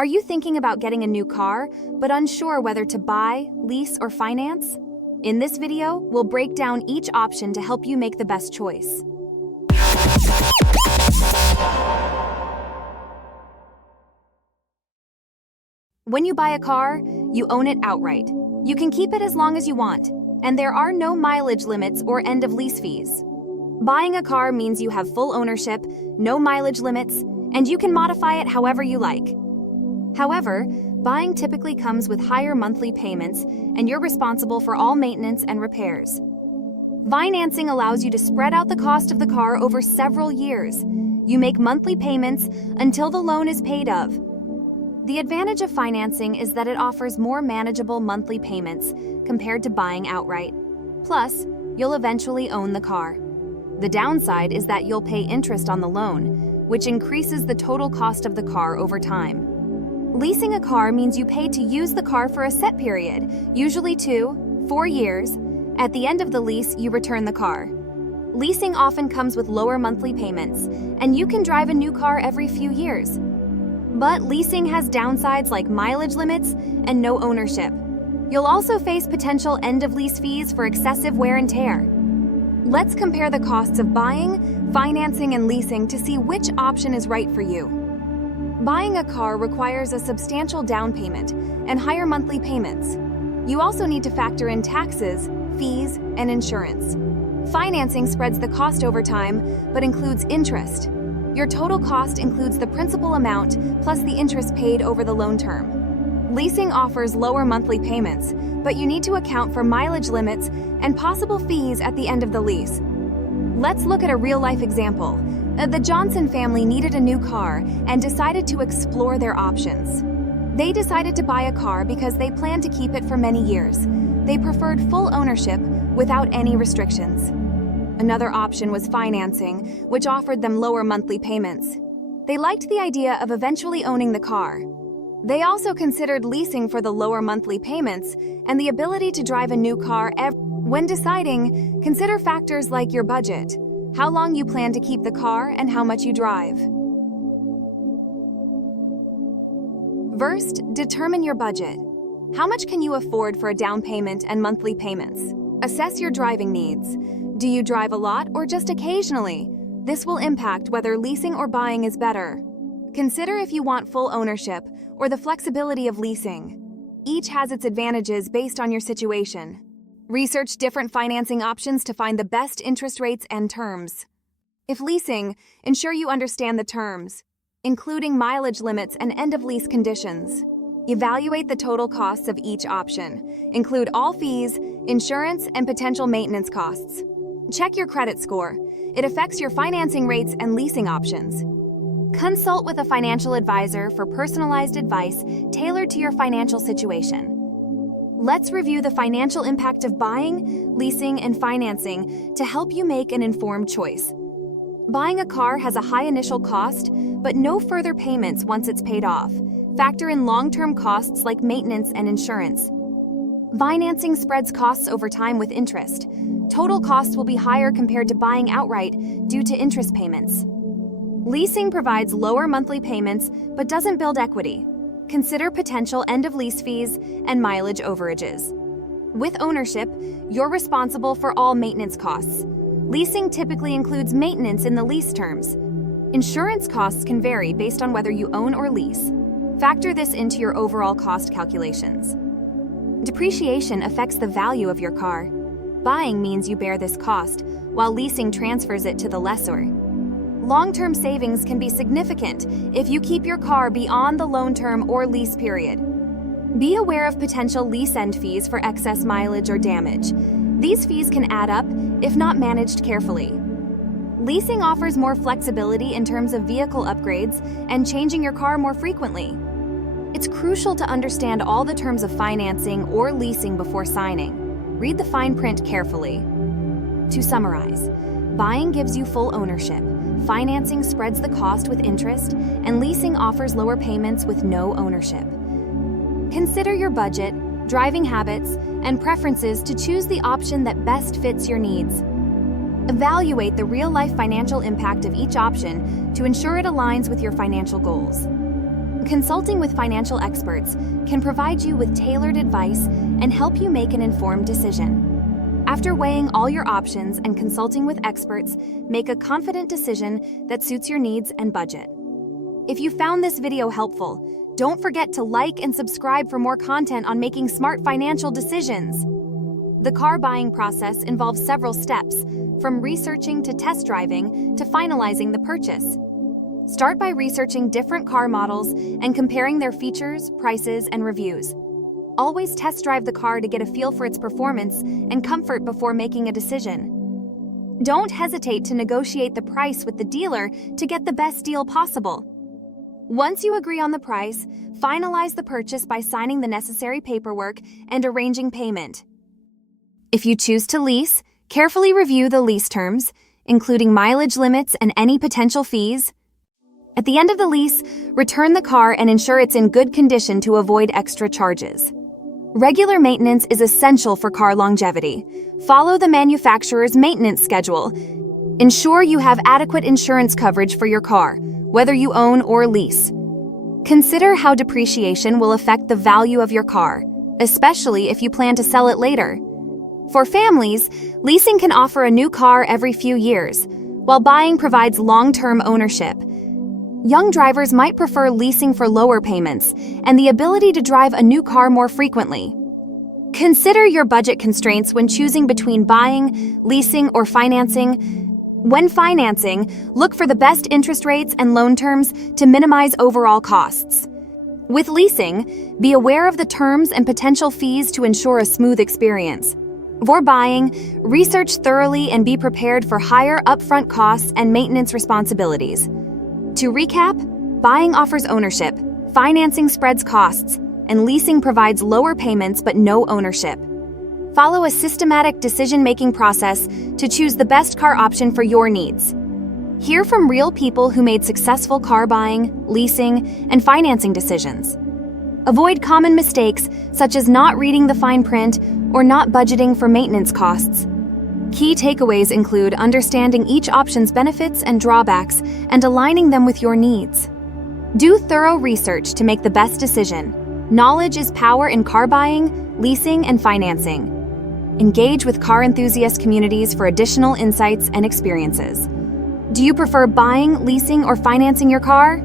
Are you thinking about getting a new car, but unsure whether to buy, lease, or finance? In this video, we'll break down each option to help you make the best choice. When you buy a car, you own it outright. You can keep it as long as you want, and there are no mileage limits or end-of-lease fees. Buying a car means you have full ownership, no mileage limits, and you can modify it however you like. However, buying typically comes with higher monthly payments, and you're responsible for all maintenance and repairs. Financing allows you to spread out the cost of the car over several years. You make monthly payments until the loan is paid off. The advantage of financing is that it offers more manageable monthly payments compared to buying outright. Plus, you'll eventually own the car. The downside is that you'll pay interest on the loan, which increases the total cost of the car over time. Leasing a car means you pay to use the car for a set period, usually 2-4 years. At the end of the lease, you return the car. Leasing often comes with lower monthly payments, and you can drive a new car every few years. But leasing has downsides like mileage limits and no ownership. You'll also face potential end-of-lease fees for excessive wear and tear. Let's compare the costs of buying, financing, and leasing to see which option is right for you. Buying a car requires a substantial down payment and higher monthly payments. You also need to factor in taxes, fees, and insurance. Financing spreads the cost over time, but includes interest. Your total cost includes the principal amount plus the interest paid over the loan term. Leasing offers lower monthly payments, but you need to account for mileage limits and possible fees at the end of the lease. Let's look at a real-life example. The Johnson family needed a new car and decided to explore their options. They decided to buy a car because they planned to keep it for many years. They preferred full ownership without any restrictions. Another option was financing, which offered them lower monthly payments. They liked the idea of eventually owning the car. They also considered leasing for the lower monthly payments and the ability to drive a new car when deciding, consider factors like your budget, how long you plan to keep the car, and how much you drive. First, determine your budget. How much can you afford for a down payment and monthly payments? Assess your driving needs. Do you drive a lot or just occasionally? This will impact whether leasing or buying is better. Consider if you want full ownership or the flexibility of leasing. Each has its advantages based on your situation. Research different financing options to find the best interest rates and terms. If leasing, ensure you understand the terms, including mileage limits and end-of-lease conditions. Evaluate the total costs of each option. Include all fees, insurance, and potential maintenance costs. Check your credit score. It affects your financing rates and leasing options. Consult with a financial advisor for personalized advice tailored to your financial situation. Let's review the financial impact of buying, leasing, and financing to help you make an informed choice. Buying a car has a high initial cost, but no further payments once it's paid off. Factor in long-term costs like maintenance and insurance. Financing spreads costs over time with interest. Total costs will be higher compared to buying outright due to interest payments. Leasing provides lower monthly payments but doesn't build equity. Consider potential end-of-lease fees and mileage overages. With ownership, you're responsible for all maintenance costs. Leasing typically includes maintenance in the lease terms. Insurance costs can vary based on whether you own or lease. Factor this into your overall cost calculations. Depreciation affects the value of your car. Buying means you bear this cost, while leasing transfers it to the lessor. Long-term savings can be significant if you keep your car beyond the loan term or lease period. Be aware of potential lease end fees for excess mileage or damage. These fees can add up if not managed carefully. Leasing offers more flexibility in terms of vehicle upgrades and changing your car more frequently. It's crucial to understand all the terms of financing or leasing before signing. Read the fine print carefully. To summarize, buying gives you full ownership. Financing spreads the cost with interest, and leasing offers lower payments with no ownership. Consider your budget, driving habits, and preferences to choose the option that best fits your needs. Evaluate the real-life financial impact of each option to ensure it aligns with your financial goals. Consulting with financial experts can provide you with tailored advice and help you make an informed decision. After weighing all your options and consulting with experts, make a confident decision that suits your needs and budget. If you found this video helpful, don't forget to like and subscribe for more content on making smart financial decisions. The car buying process involves several steps, from researching to test driving to finalizing the purchase. Start by researching different car models and comparing their features, prices, and reviews. Always test drive the car to get a feel for its performance and comfort before making a decision. Don't hesitate to negotiate the price with the dealer to get the best deal possible. Once you agree on the price, finalize the purchase by signing the necessary paperwork and arranging payment. If you choose to lease, carefully review the lease terms, including mileage limits and any potential fees. At the end of the lease, return the car and ensure it's in good condition to avoid extra charges. Regular maintenance is essential for car longevity. Follow the manufacturer's maintenance schedule. Ensure you have adequate insurance coverage for your car, whether you own or lease. Consider how depreciation will affect the value of your car, especially if you plan to sell it later. For families, leasing can offer a new car every few years, while buying provides long-term ownership. Young drivers might prefer leasing for lower payments and the ability to drive a new car more frequently. Consider your budget constraints when choosing between buying, leasing, or financing. When financing, look for the best interest rates and loan terms to minimize overall costs. With leasing, be aware of the terms and potential fees to ensure a smooth experience. For buying, research thoroughly and be prepared for higher upfront costs and maintenance responsibilities. To recap, buying offers ownership, financing spreads costs, and leasing provides lower payments but no ownership. Follow a systematic decision-making process to choose the best car option for your needs. Hear from real people who made successful car buying, leasing, and financing decisions. Avoid common mistakes such as not reading the fine print or not budgeting for maintenance costs. Key takeaways include understanding each option's benefits and drawbacks and aligning them with your needs. Do thorough research to make the best decision. Knowledge is power in car buying, leasing, and financing. Engage with car enthusiast communities for additional insights and experiences. Do you prefer buying, leasing, or financing your car?